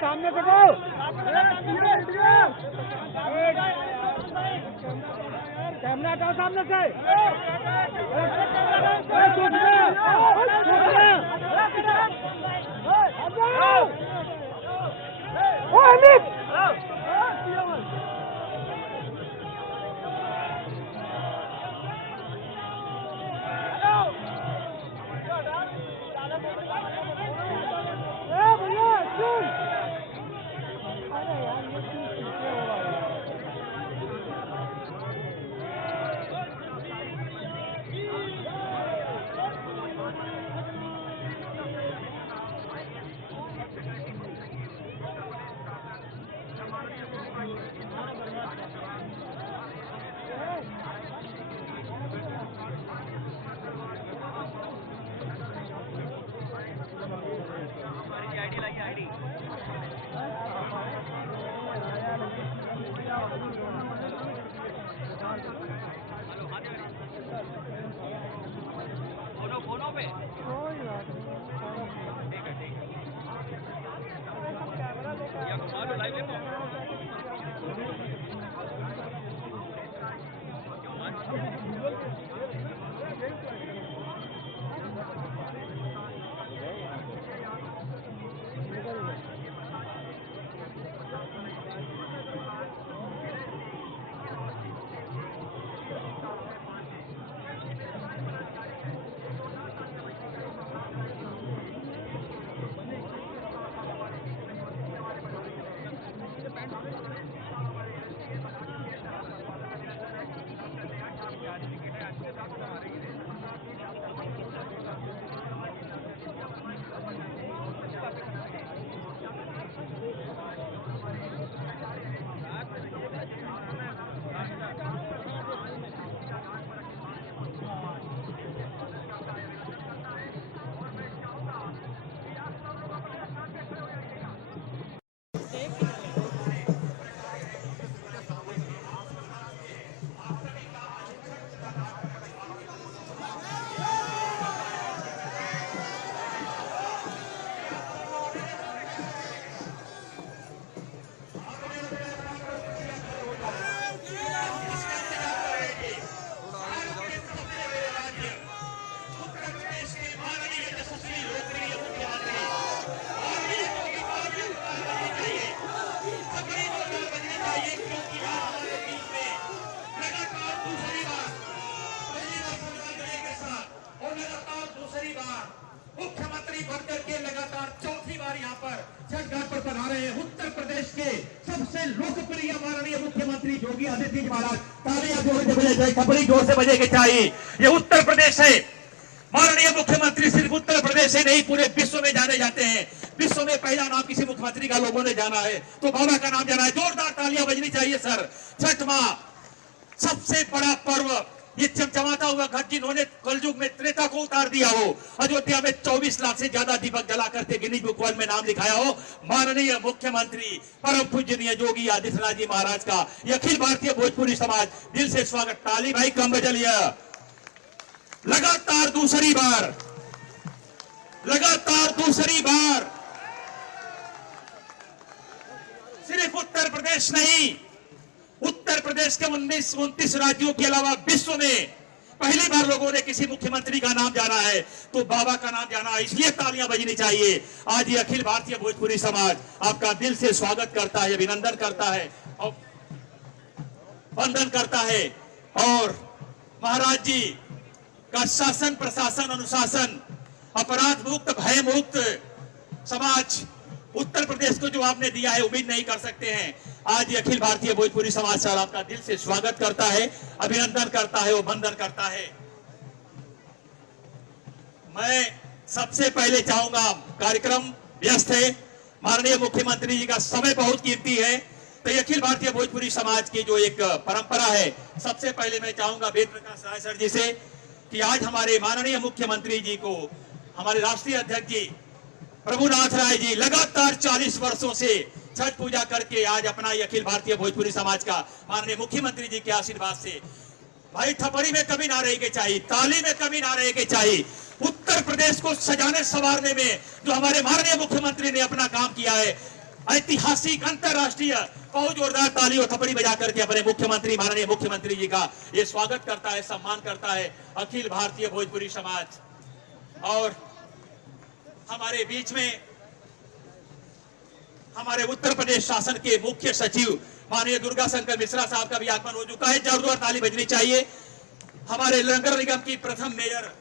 सामने से गो कैमरा हटाओ सामने से फोनों पे लाइव उत्तर प्रदेश के सबसे लोकप्रिय माननीय मुख्यमंत्री योगी आदित्यनाथ महाराज तालियां जोर से बजाए, खपड़ी जोर से बजे के चाहिए। ये उत्तर प्रदेश है, माननीय मुख्यमंत्री सिर्फ उत्तर प्रदेश से नहीं पूरे विश्व में जाने जाते हैं। विश्व में पहला नाम किसी मुख्यमंत्री का लोगों ने जाना है तो बाबा का नाम जाना है। जोरदार तालियां बजनी चाहिए सर। छठ माह सबसे बड़ा पर्व, ये चमचमाता हुआ घट जिन्होंने कलयुग में त्रेता को उतार दिया हो, अयोध्या में 24 लाख से ज्यादा दीपक जला करके गिनीज बुक वर्ल्ड में नाम लिखाया हो, माननीय मुख्यमंत्री परम पूजनीय योगी आदित्यनाथ जी महाराज का ये अखिल भारतीय भोजपुरी समाज दिल से स्वागत। ताली भाई कम बजलिए। लगातार दूसरी बार सिर्फ उत्तर प्रदेश नहीं, उत्तर प्रदेश के 29 राज्यों के अलावा विश्व में पहली बार लोगों ने किसी मुख्यमंत्री का नाम जाना है तो बाबा का नाम जाना है, इसलिए तालियां बजनी चाहिए। आज ये अखिल भारतीय भोजपुरी समाज आपका दिल से स्वागत करता है, अभिनंदन करता है और वंदन करता है। और महाराज जी का शासन, प्रशासन, अनुशासन, अपराध मुक्त, भय मुक्त समाज उत्तर प्रदेश को जो आपने दिया है उम्मीद नहीं कर सकते हैं। आज ये अखिल भारतीय भोजपुरी समाज सर आपका दिल से स्वागत करता है, अभिनंदन करता है और वंदन करता है। मैं सबसे पहले चाहूंगा, कार्यक्रम व्यस्त है, माननीय मुख्यमंत्री जी का समय बहुत कीमती है, तो ये अखिल भारतीय भोजपुरी समाज की जो एक परंपरा है, सबसे पहले मैं चाहूंगा वेद प्रकाश राय सर जी से कि आज हमारे माननीय मुख्यमंत्री जी को, हमारे राष्ट्रीय अध्यक्ष जी प्रभुनाथ राय जी लगातार 40 वर्षों से छठ पूजा करके आज अपना ये अखिल भारतीय भोजपुरी समाज का माननीय मुख्यमंत्री जी के आशीर्वाद से, भाई थपड़ी में कमी ना रहेगी चाहिए, ताली में कमी ना रहेगी चाहिए। उत्तर प्रदेश को सजाने संवारने में जो हमारे माननीय मुख्यमंत्री ने अपना काम किया है, ऐतिहासिक अंतरराष्ट्रीय, बहुत जोरदार ताली और थपड़ी बजा करके अपने मुख्यमंत्री, माननीय मुख्यमंत्री जी का ये स्वागत करता है, सम्मान करता है अखिल भारतीय भोजपुरी समाज। और हमारे बीच में हमारे उत्तर प्रदेश शासन के मुख्य सचिव माननीय दुर्गा शंकर मिश्रा साहब का भी आगमन हो चुका है, जोरदार ताली बजनी चाहिए। हमारे नगर निगम की प्रथम मेयर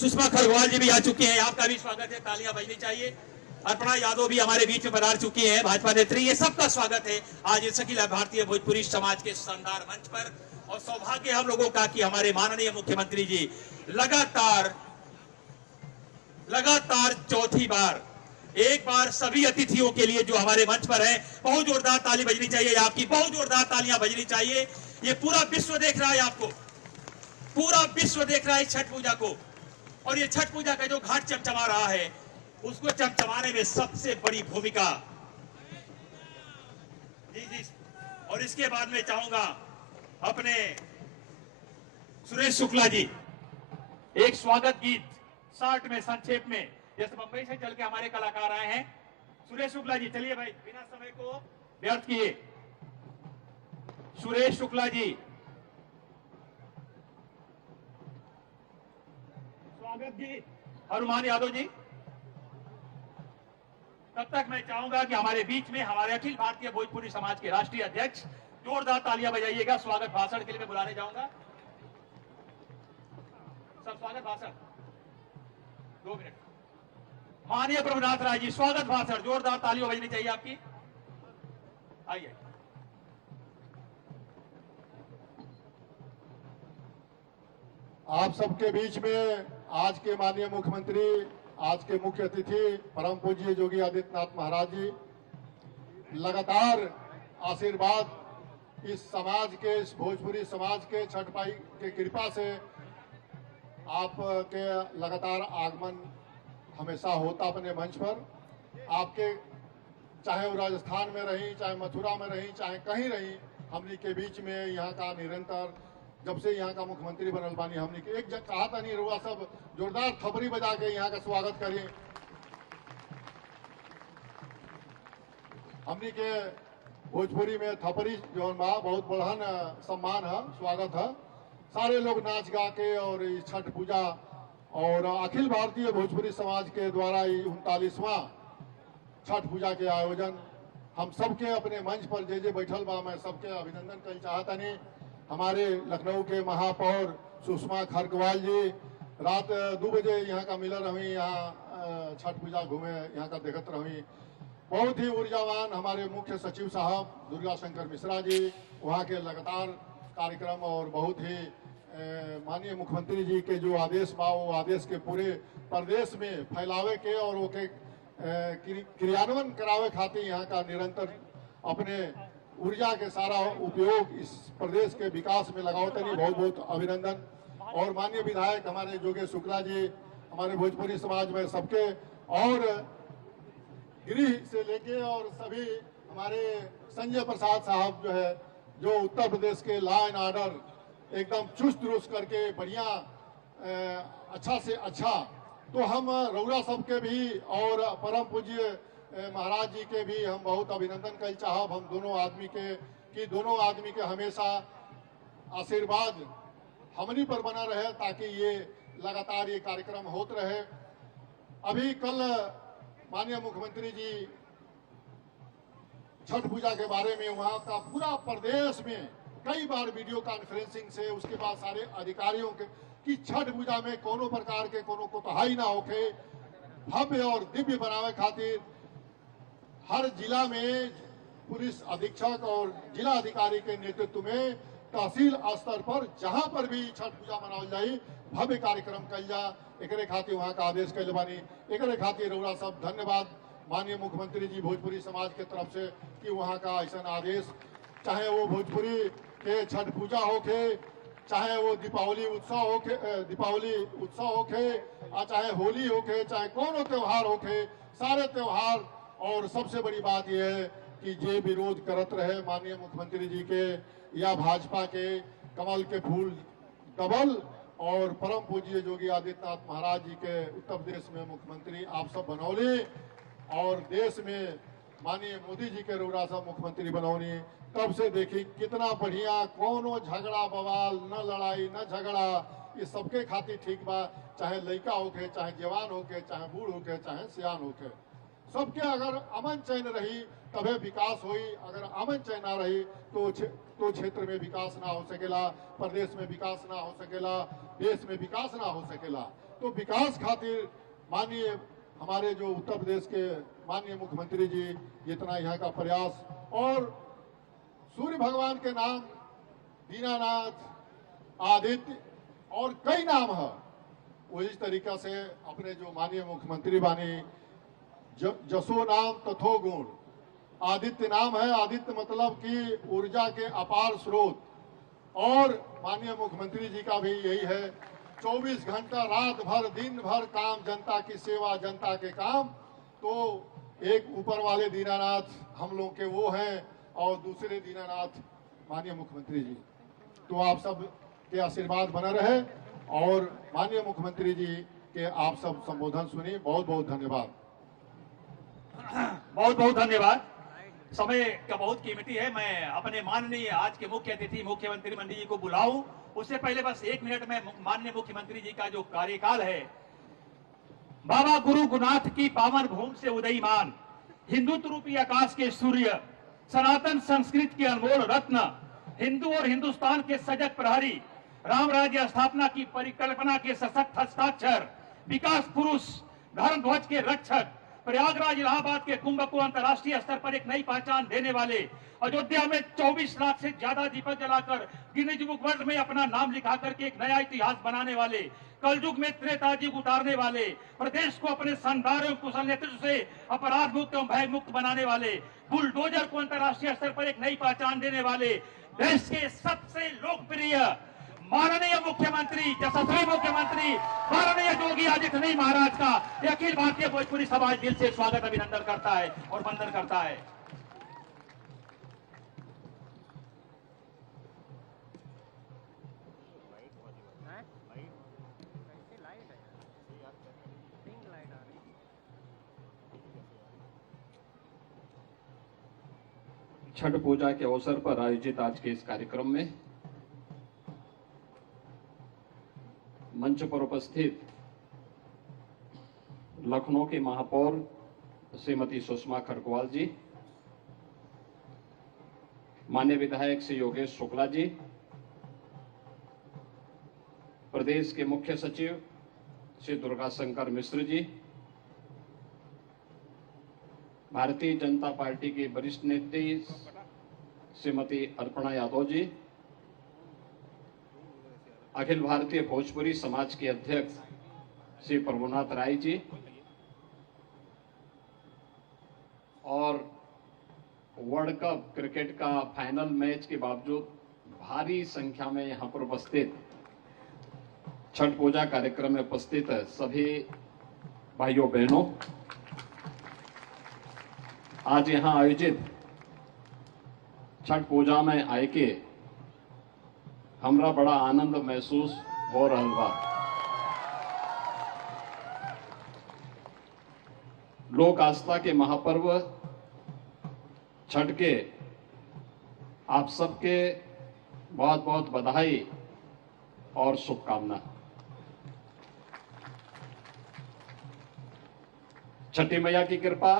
सुषमा खरगोवाल जी भी आ चुके हैं, आपका भी स्वागत है, तालियां बजनी चाहिए। अर्पणा यादव भी हमारे बीच में पधार चुकी हैं, भाजपा नेत्री, ये सबका स्वागत है आज इस अखिल भारतीय भोजपुरी समाज के शानदार मंच पर। और सौभाग्य हम लोगों का कि हमारे माननीय मुख्यमंत्री जी लगातार चौथी बार, एक बार सभी अतिथियों के लिए जो हमारे मंच पर हैं, बहुत जोरदार ताली बजनी चाहिए आपकी, बहुत जोरदार तालियां बजनी चाहिए। ये पूरा विश्व देख रहा है आपको, पूरा विश्व देख रहा है छठ पूजा को। और ये छठ पूजा का जो घाट चमचमा रहा है, उसको चमचमाने में सबसे बड़ी भूमिका जी। और इसके बाद में चाहूंगा अपने सुरेश शुक्ला जी एक स्वागत गीत शॉर्ट में, संक्षेप में, जैसे मुंबई से चल के हमारे कलाकार आए हैं। सुरेश शुक्ला जी, चलिए भाई, बिना समय को व्यर्थ किए, सुरेश शुक्ला जी स्वागत गीत। हनुमान यादव जी, तब तक मैं चाहूंगा कि हमारे बीच में हमारे अखिल भारतीय भोजपुरी समाज के राष्ट्रीय अध्यक्ष जोरदार तालियां बजाइएगा। स्वागत भाषण के लिए मैं बुलाने जाऊंगा। सब स्वागत भाषण 2 मिनट। माननीय प्रभुनाथ राय जी, स्वागत भाषण, जोरदार तालियां बजनी चाहिए आपकी। आइए। आप सबके बीच में आज के माननीय मुख्यमंत्री, आज के मुख्य अतिथि परम पूज्य योगी आदित्यनाथ महाराज जी लगातार आशीर्वाद इस समाज के, इस भोजपुरी समाज के छठ भाई के कृपा से आपके लगातार आगमन हमेशा होता अपने मंच पर। आपके चाहे वो राजस्थान में रही, चाहे मथुरा में रही, चाहे कहीं रही, हमने के बीच में यहाँ का निरंतर, जब से यहाँ का मुख्यमंत्री बनल बानी, हमने के एक चाहता नहीं रुआ सब जोरदार थपड़ी बजा के यहाँ का स्वागत करें। हमने के भोजपुरी में थपड़ी जो बहुत बढ़न सम्मान है, स्वागत है। सारे लोग नाच गा के और इस छठ पूजा और अखिल भारतीय भोजपुरी समाज के द्वारा 39वां छठ पूजा के आयोजन हम सबके अपने मंच पर जे बैठल बा, मैं सबके अभिनंदन कर चाहता नहीं। हमारे लखनऊ के महापौर सुषमा खरगोवाल जी रात 2 बजे यहाँ का मिलर रही, यहाँ छठ पूजा घूमे, यहाँ का देखत रही। बहुत ही ऊर्जावान हमारे मुख्य सचिव साहब दुर्गा शंकर मिश्रा जी, वहाँ के लगातार कार्यक्रम और बहुत ही माननीय मुख्यमंत्री जी के जो आदेश बा, वो आदेश के पूरे प्रदेश में फैलावे के और वो के क्रियान्वयन करावे खातिर यहाँ का निरंतर अपने ऊर्जा के सारा उपयोग इस प्रदेश के विकास में लगाओ। तरी बहुत बहुत अभिनंदन। और माननीय विधायक हमारे जोगेश शुक्ला जी, हमारे भोजपुरी समाज में सबके, और गृह से लेके और सभी हमारे संजय प्रसाद साहब जो है, जो उत्तर प्रदेश के लॉ एंड ऑर्डर एकदम चुस्त दुरुस्त करके बढ़िया अच्छा से अच्छा, तो हम रउरा सबके भी और परम पूज्य महाराज जी के भी हम बहुत अभिनंदन कर चाहब। हम दोनों आदमी के कि दोनों आदमी के हमेशा आशीर्वाद हमनी पर बना रहे, ताकि ये लगातार ये कार्यक्रम होते रहे। अभी कल माननीय मुख्यमंत्री जी छठ पूजा के बारे में वहाँ का पूरा प्रदेश में कई बार वीडियो कॉन्फ्रेंसिंग से, उसके बाद सारे अधिकारियों के कि छठ पूजा में कोनो प्रकार के कोनो कोताही ना होके भव्य और दिव्य बनावे खातिर हर जिला में पुलिस अधीक्षक और जिला अधिकारी के नेतृत्व में तहसील स्तर पर जहां पर भी छठ पूजा मनावल जाए भव्य कार्यक्रम कल जा, एकरे खातिर वहां का आदेश कल बानी। एकरे खातिर रउरा सब धन्यवाद माननीय मुख्यमंत्री जी भोजपुरी समाज के तरफ से कि वहाँ का ऐसा आदेश, चाहे वो भोजपुरी के छठ पूजा होके, चाहे वो दीपावली उत्सव होके, चाहे होली होके, चाहे कौन त्योहार होके, सारे त्योहार। और सबसे बड़ी बात यह है कि जे विरोध करत रहे माननीय मुख्यमंत्री जी के या भाजपा के, कमल के फूल डबल और परम पूज्य योगी आदित्यनाथ महाराज जी के उत्तर प्रदेश में मुख्यमंत्री आप सब बनौली और देश में माननीय मोदी जी के रोड़ा सब मुख्यमंत्री बनौनी, तब से देखी कितना बढ़िया, कोनो झगड़ा बवाल, न लड़ाई न झगड़ा, ये सबके खातिर ठीक बा। चाहे लड़का होके, चाहे जवान होके, चाहे बूढ़ होके, चाहे सियान होके, सबके अगर अमन चैन रही तबे विकास हुई। अगर अमन चैन ना रही तो क्षेत्र में विकास ना हो सकेला, प्रदेश में विकास ना हो सकेला, देश में विकास ना हो सकेला। तो विकास खातिर माननीय हमारे जो उत्तर प्रदेश के माननीय मुख्यमंत्री जी जितना यहाँ का प्रयास, और सूर्य भगवान के नाम दीनानाथ, आदित्य और कई नाम है, वही तरीका से अपने जो माननीय मुख्यमंत्री बानी जसो नाम तथो गुण, आदित्य नाम है। आदित्य मतलब कि ऊर्जा के अपार स्रोत, और माननीय मुख्यमंत्री जी का भी यही है, 24 घंटा रात भर दिन भर काम, जनता की सेवा, जनता के काम। तो एक ऊपर वाले दीनानाथ हम लोग के वो हैं और दूसरे दीनानाथ माननीय मुख्यमंत्री जी। तो आप सब के आशीर्वाद बना रहे और माननीय मुख्यमंत्री जी के आप सब संबोधन सुनिए। बहुत बहुत धन्यवाद। बहुत बहुत धन्यवाद। समय का बहुत कीमती है। मैं अपने माननीय आज के मुख्य अतिथि मुख्यमंत्री मंत्री जी को बुलाऊं, उससे पहले बस 1 मिनट में माननीय मुख्यमंत्री जी का जो कार्यकाल है, बाबा गुरु गुरुनाथ की पावन भूमि से उदयमान हिंदुत्व रूपी आकाश के सूर्य, सनातन संस्कृत के अनमोल रत्न, हिंदू और हिंदुस्तान के सजग प्रहरी, राम राज्य स्थापना की परिकल्पना के सशक्त हस्ताक्षर, विकास पुरुष, धर्म ध्वज के रक्षक, प्रयागराज इलाहाबाद के कुंभ को अंतर्राष्ट्रीय स्तर पर एक नई पहचान देने वाले, अयोध्या में 24 लाख से ज्यादा दीपक जलाकर गिनीज बुक वर्ल्ड में अपना नाम लिखा करके एक नया इतिहास बनाने वाले, कलयुग में त्रेता युग उतारने वाले, प्रदेश को अपने शानदार एवं कुशल नेतृत्व से अपराध मुक्त एवं भय मुक्त बनाने वाले, बुलडोजर को अंतर्राष्ट्रीय स्तर पर एक नई पहचान देने वाले, देश के सबसे लोकप्रिय माननीय मुख्यमंत्री, यशस्वी मुख्यमंत्री माननीय योगी आदित्यनाथ महाराज का अखिल भारतीय भोजपुरी समाज दिल से स्वागत अभिनंदन करता है और वंदन करता है। छठ पूजा के अवसर पर आयोजित आज के इस कार्यक्रम में मंच पर उपस्थित लखनऊ के महापौर श्रीमती सुषमा खरगोवाल जी, माननीय विधायक श्री योगेश शुक्ला जी, प्रदेश के मुख्य सचिव श्री दुर्गा शंकर मिश्र जी, भारतीय जनता पार्टी की वरिष्ठ नेत्री श्रीमती अर्पणा यादव जी, अखिल भारतीय भोजपुरी समाज के अध्यक्ष श्री प्रभुनाथ राय जी, और वर्ल्ड कप क्रिकेट का फाइनल मैच के बावजूद भारी संख्या में यहां पर उपस्थित छठ पूजा कार्यक्रम में उपस्थित सभी भाइयों बहनों, आज यहां आयोजित छठ पूजा में आए के हमरा बड़ा आनंद महसूस हो रहा बा। लोक आस्था के महापर्व छठ के आप सबके बहुत बहुत बधाई और शुभकामना। छठी मैया की कृपा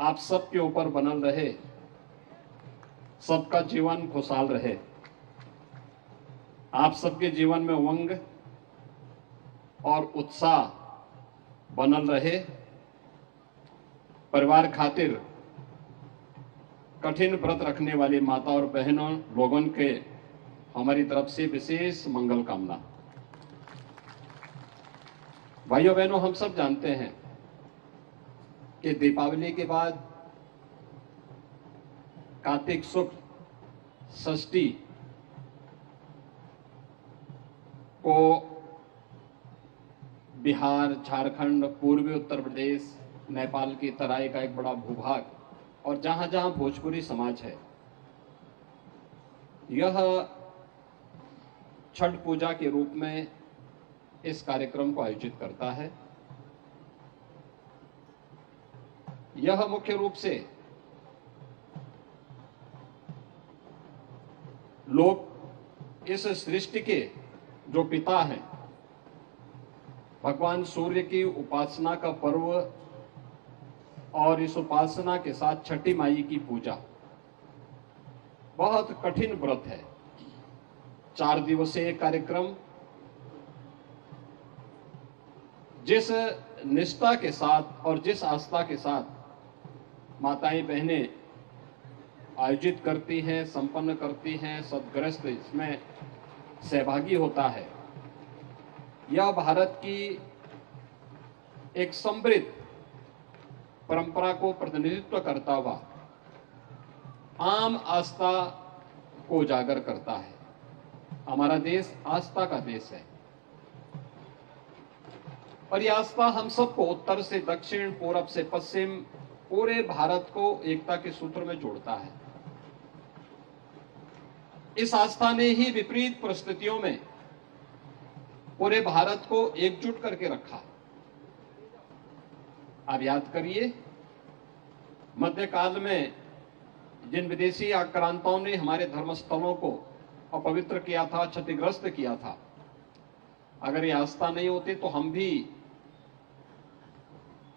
आप सबके ऊपर बनल रहे, सबका जीवन खुशहाल रहे, आप सबके जीवन में उमंग और उत्साह बनल रहे, परिवार खातिर कठिन व्रत रखने वाली माता और बहनों लोगों के हमारी तरफ से विशेष मंगल कामना। भाइयों बहनों, हम सब जानते हैं कि दीपावली के बाद कार्तिक शुक्ल षष्ठी को बिहार, झारखंड, पूर्वी उत्तर प्रदेश, नेपाल की तराई का एक बड़ा भूभाग और जहां जहां भोजपुरी समाज है, यह छठ पूजा के रूप में इस कार्यक्रम को आयोजित करता है। यह मुख्य रूप से लोग इस सृष्टि के जो पिता हैं, भगवान सूर्य की उपासना का पर्व और इस उपासना के साथ छठी माई की पूजा बहुत कठिन व्रत है। 4 दिवसीय कार्यक्रम जिस निष्ठा के साथ और जिस आस्था के साथ माताएं बहनें आयोजित करती हैं, संपन्न करती हैं, सदग्रस्त इसमें सहभागी होता है, यह भारत की एक समृद्ध परंपरा को प्रतिनिधित्व करता हुआ आम आस्था को उजागर करता है। हमारा देश आस्था का देश है और यह आस्था हम सबको उत्तर से दक्षिण, पूरब से पश्चिम, पूरे भारत को एकता के सूत्र में जोड़ता है। इस आस्था ने ही विपरीत परिस्थितियों में पूरे भारत को एकजुट करके रखा। आप याद करिए, मध्यकाल में जिन विदेशी आक्रांताओं ने हमारे धर्मस्थलों को अपवित्र किया था, क्षतिग्रस्त किया था, अगर ये आस्था नहीं होती तो हम भी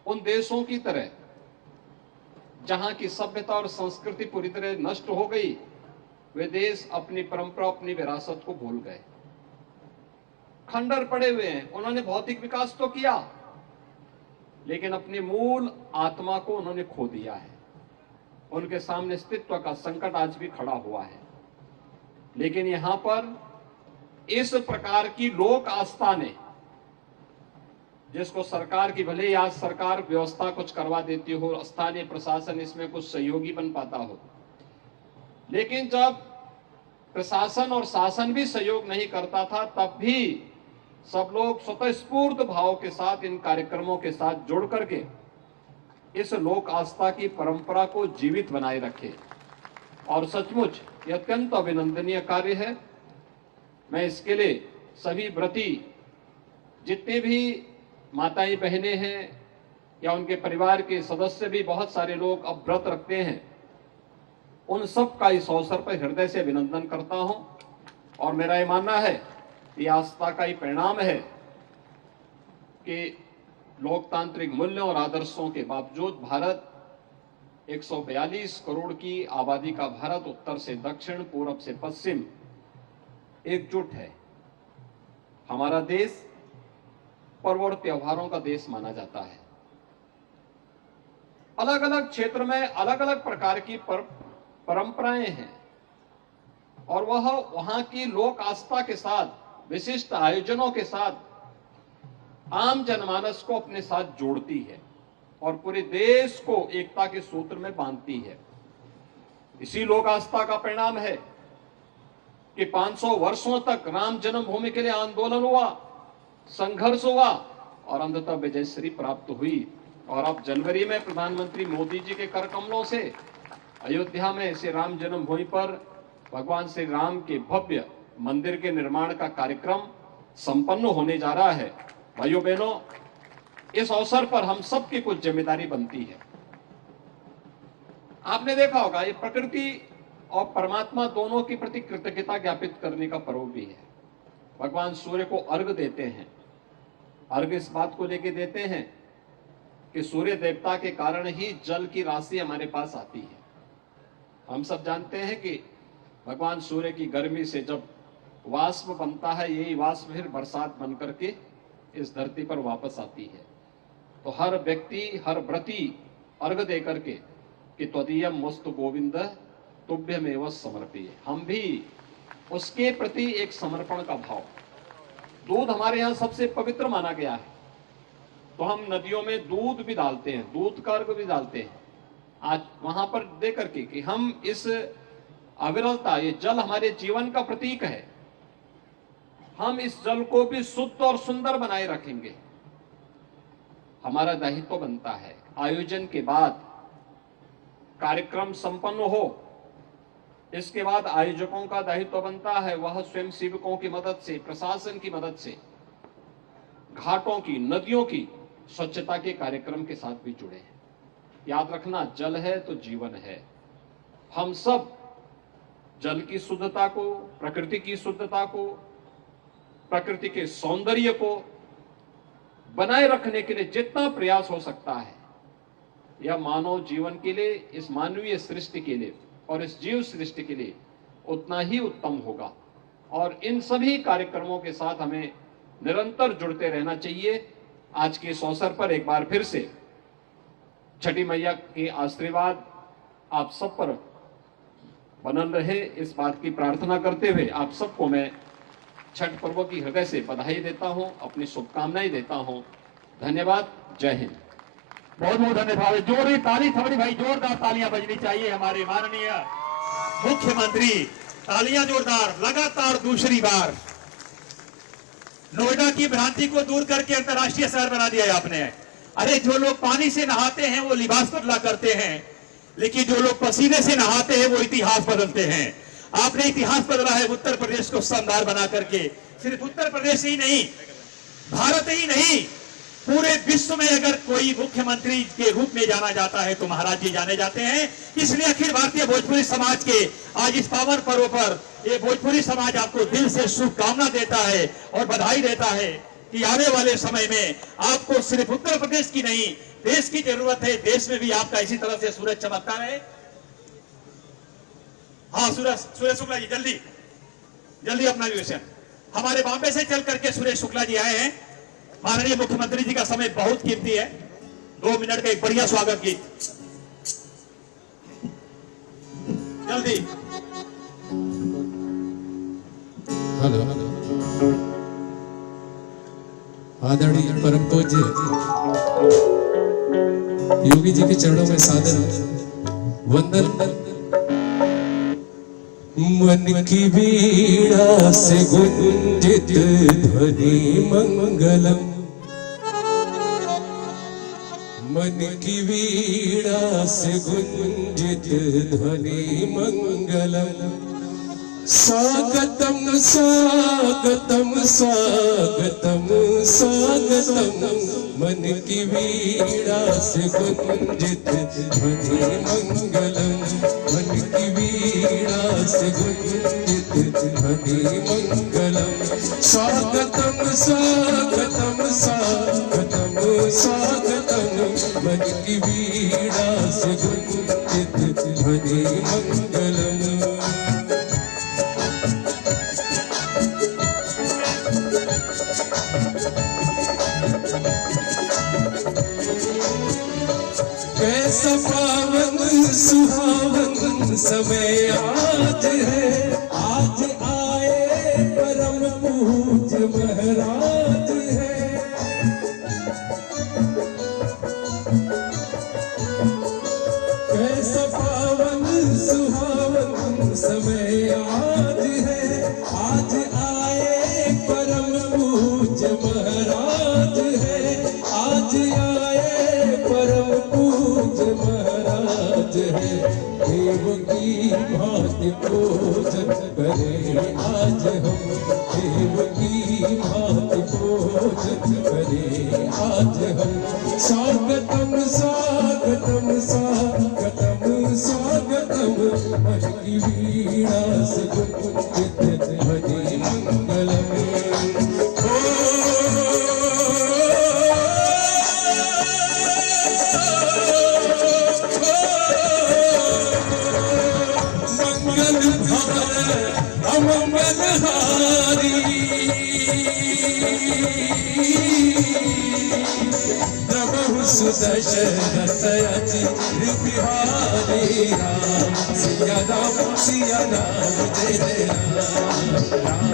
उन देशों की तरह जहां की सभ्यता और संस्कृति पूरी तरह नष्ट हो गई, वे देश अपनी परंपरा, अपनी विरासत को भूल गए, खंडर पड़े हुए हैं। उन्होंने भौतिक विकास तो किया, लेकिन अपनी मूल आत्मा को उन्होंने खो दिया है। उनके सामने अस्तित्व का संकट आज भी खड़ा हुआ है। लेकिन यहां पर इस प्रकार की लोक आस्था ने, जिसको सरकार की, भले ही आज सरकार व्यवस्था कुछ करवा देती हो, स्थानीय प्रशासन इसमें कुछ सहयोगी बन पाता हो, लेकिन जब प्रशासन और शासन भी सहयोग नहीं करता था, तब भी सब लोग स्वतःस्फूर्त भाव के साथ इन कार्यक्रमों के साथ जुड़ करके इस लोक आस्था की परंपरा को जीवित बनाए रखे। और सचमुच ये अत्यंत अभिनंदनीय कार्य है। मैं इसके लिए सभी व्रती, जितने भी माताएं बहनें हैं या उनके परिवार के सदस्य भी बहुत सारे लोग अब व्रत रखते हैं, उन सब का इस अवसर पर हृदय से अभिनंदन करता हूं। और मेरा ये मानना है कि आस्था का ही परिणाम है कि लोकतांत्रिक मूल्यों और आदर्शों के बावजूद भारत 142 करोड़ की आबादी का भारत, उत्तर से दक्षिण, पूरब से पश्चिम एकजुट है। हमारा देश पर्व और त्योहारों का देश माना जाता है। अलग अलग क्षेत्र में अलग अलग प्रकार की परंपराएं हैं और वह वहां की लोक आस्था के साथ, विशिष्ट आयोजनों के साथ आम जनमानस को अपने साथ जोड़ती है और पूरे देश को एकता के सूत्र में बांधती है। इसी लोक आस्था का परिणाम है कि 500 वर्षों तक राम जन्मभूमि के लिए आंदोलन हुआ, संघर्ष हुआ और अंततः विजयश्री प्राप्त हुई। और अब जनवरी में प्रधानमंत्री मोदी जी के कर कमलों से अयोध्या में श्री राम जन्मभूमि पर भगवान श्री राम के भव्य मंदिर के निर्माण का कार्यक्रम संपन्न होने जा रहा है। भाइयों बहनों, इस अवसर पर हम सबकी कुछ जिम्मेदारी बनती है। आपने देखा होगा, ये प्रकृति और परमात्मा दोनों के प्रति कृतज्ञता ज्ञापित करने का पर्व भी है। भगवान सूर्य को अर्घ देते हैं। अर्घ इस बात को लेकर देते हैं कि सूर्य देवता के कारण ही जल की राशि हमारे पास आती है। हम सब जानते हैं कि भगवान सूर्य की गर्मी से जब वाष्प बनता है, यही वाष्प फिर बरसात बन करके इस धरती पर वापस आती है। तो हर व्यक्ति, हर व्रती अर्घ दे करके कि त्वदीयम वस्तु गोविंद तुभ्यमेव समर्पये, हम भी उसके प्रति एक समर्पण का भाव। दूध हमारे यहाँ सबसे पवित्र माना गया है तो हम नदियों में दूध भी डालते हैं, दूध का अर्घ भी डालते हैं। आज वहां पर दे करके कि हम इस अविरलता, ये जल हमारे जीवन का प्रतीक है, हम इस जल को भी शुद्ध और सुंदर बनाए रखेंगे। हमारा दायित्व बनता है आयोजन के बाद कार्यक्रम संपन्न हो, इसके बाद आयोजकों का दायित्व बनता है वह स्वयं सेवकों की मदद से, प्रशासन की मदद से घाटों की, नदियों की स्वच्छता के कार्यक्रम के साथ भी जुड़े हैं। याद रखना, जल है तो जीवन है। हम सब जल की शुद्धता को, प्रकृति की शुद्धता को, प्रकृति के सौंदर्य को बनाए रखने के लिए जितना प्रयास हो सकता है, यह मानव जीवन के लिए, इस मानवीय सृष्टि के लिए और इस जीव सृष्टि के लिए उतना ही उत्तम होगा। और इन सभी कार्यक्रमों के साथ हमें निरंतर जुड़ते रहना चाहिए। आज के इस अवसर पर एक बार फिर से छठी मैया के आशीर्वाद आप सब पर बनल रहे, इस बात की प्रार्थना करते हुए आप सबको मैं छठ पर्व की हृदय से बधाई देता हूं, अपनी शुभकामनाएं देता हूं। धन्यवाद। जय हिंद। बहुत बहुत धन्यवाद। जोरदार ताली थोड़ी भाई, जोरदार तालियां बजनी चाहिए हमारे माननीय मुख्यमंत्री। तालियां जोरदार। लगातार दूसरी बार नोएडा की भ्रांति को दूर करके अंतर्राष्ट्रीय शहर बना दिया है आपने। अरे जो लोग पानी से नहाते हैं वो लिबास बदला करते हैं, लेकिन जो लोग पसीने से नहाते हैं वो इतिहास बदलते हैं। आपने इतिहास बदला है उत्तर प्रदेश को शानदार बना करके। सिर्फ उत्तर प्रदेश ही नहीं, भारत ही नहीं, पूरे विश्व में अगर कोई मुख्यमंत्री के रूप में जाना जाता है तो महाराज जी जाने जाते हैं। इसलिए अखिल भारतीय भोजपुरी समाज के आज इस पावन पर्व पर ये भोजपुरी समाज आपको दिल से शुभकामना देता है और बधाई देता है कि आने वाले समय में आपको सिर्फ उत्तर प्रदेश की नहीं, देश की जरूरत है। देश में भी आपका इसी तरह से सूरज चमकता रहे। हाँ सूरज शुक्ला जी, जल्दी जल्दी अपना विवेचन। हमारे बॉम्बे से चल करके सुरेश शुक्ला जी आए हैं। माननीय मुख्यमंत्री जी का समय बहुत कीमती है, 2 मिनट का एक बढ़िया स्वागत गीत जल्दी। हेलो, आदरणीय परम पूज्य योगी जी के चरणों में सादर वंदन। मन की वीणा से गुंजित ध्वनि मंगलम, मन की वीणा से गुंजित ध्वनि मंगलम। स्वागतम स्वागतम स्वागतम स्वागतम, मन की वीणा से गुंजित ध्वनि मंगलम, मन की वीणा से गुंजित ध्वनि मंगलम। स्वागतम स्वागतम स्वागतम स्वागतम, मन की वीणा से गुंजित ध्वनि मंगलम। कैसा पावन सुहावन समय आज है, आज आए परम पूज्य महाराज है। कैसा पावन सुहावन समय आज है, आज आए परम पूज्य महाराज है, आज आए परम पूज्य महाराज है। देव की भांति पूजन करें आज हम, देव की भांति पूजन करें आज हम। स्वागतम स्वागतम स्वागतम स्वागतम, मन की वीणा से गुंजित ध्वनि मंगलम। अमंगलहारी प्रभु सुदशरथ अति बिहारी, राम सिया राम सिया राम जय जय राम, राम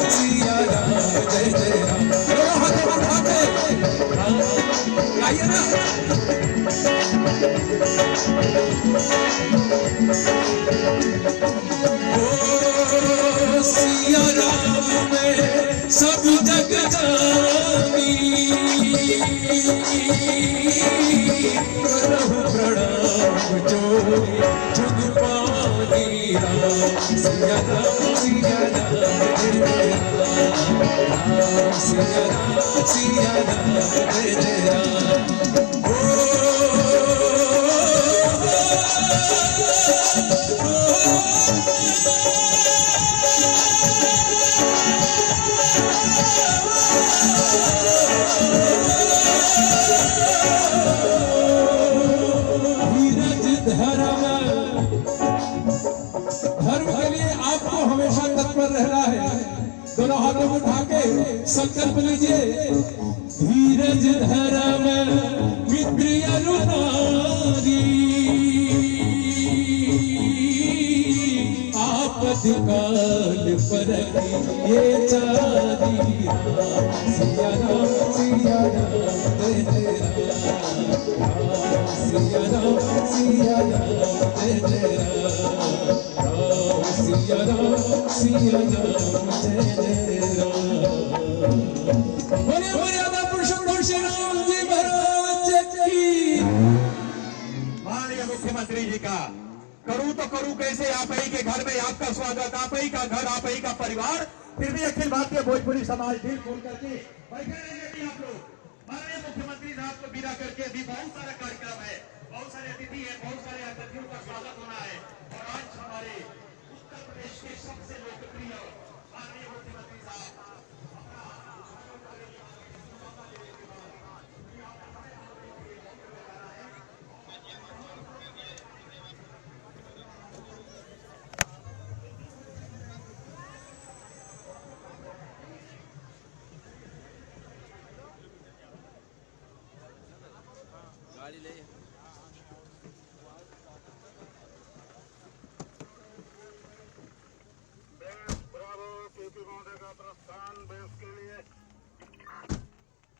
सिया राम जय जय राम। सिया राम में सब जग जानी, करहु प्रणाम जो जुग पानी राम। सिया राम सिया राम जय राम, सिया राम सिया राम जय राम। धर्म के लिए आपको हमेशा तत्पर रहना है। दोनों हाथों को उठा के संकल्प लीजिए। धीरज धर्म मित्र अनुनारी, आपद काल पर ये चारी राम। सिया राम सिया राम जय राम, सिया राम सिया राम जय राम, सिया राम सिया राम जय राम। बोलिए मर्यादा पुरुषोत्तम श्री राम जी महाराज की। माननीय मुख्यमंत्री जी का करूं तो करूं कैसे, आप ही के घर में आपका स्वागत, आप ही का घर, आप ही का परिवार, फिर भी अखिल भारतीय भोजपुरी समाज दिल खोल करके बैठे रहेंगे आप लोग। माननीय मुख्यमंत्री साहब को विदा करके भी बहुत सारा कार्यक्रम है, बहुत सारे अतिथि है, बहुत सारे अतिथियों का स्वागत होना है। और आज हमारे उत्तर प्रदेश के सबसे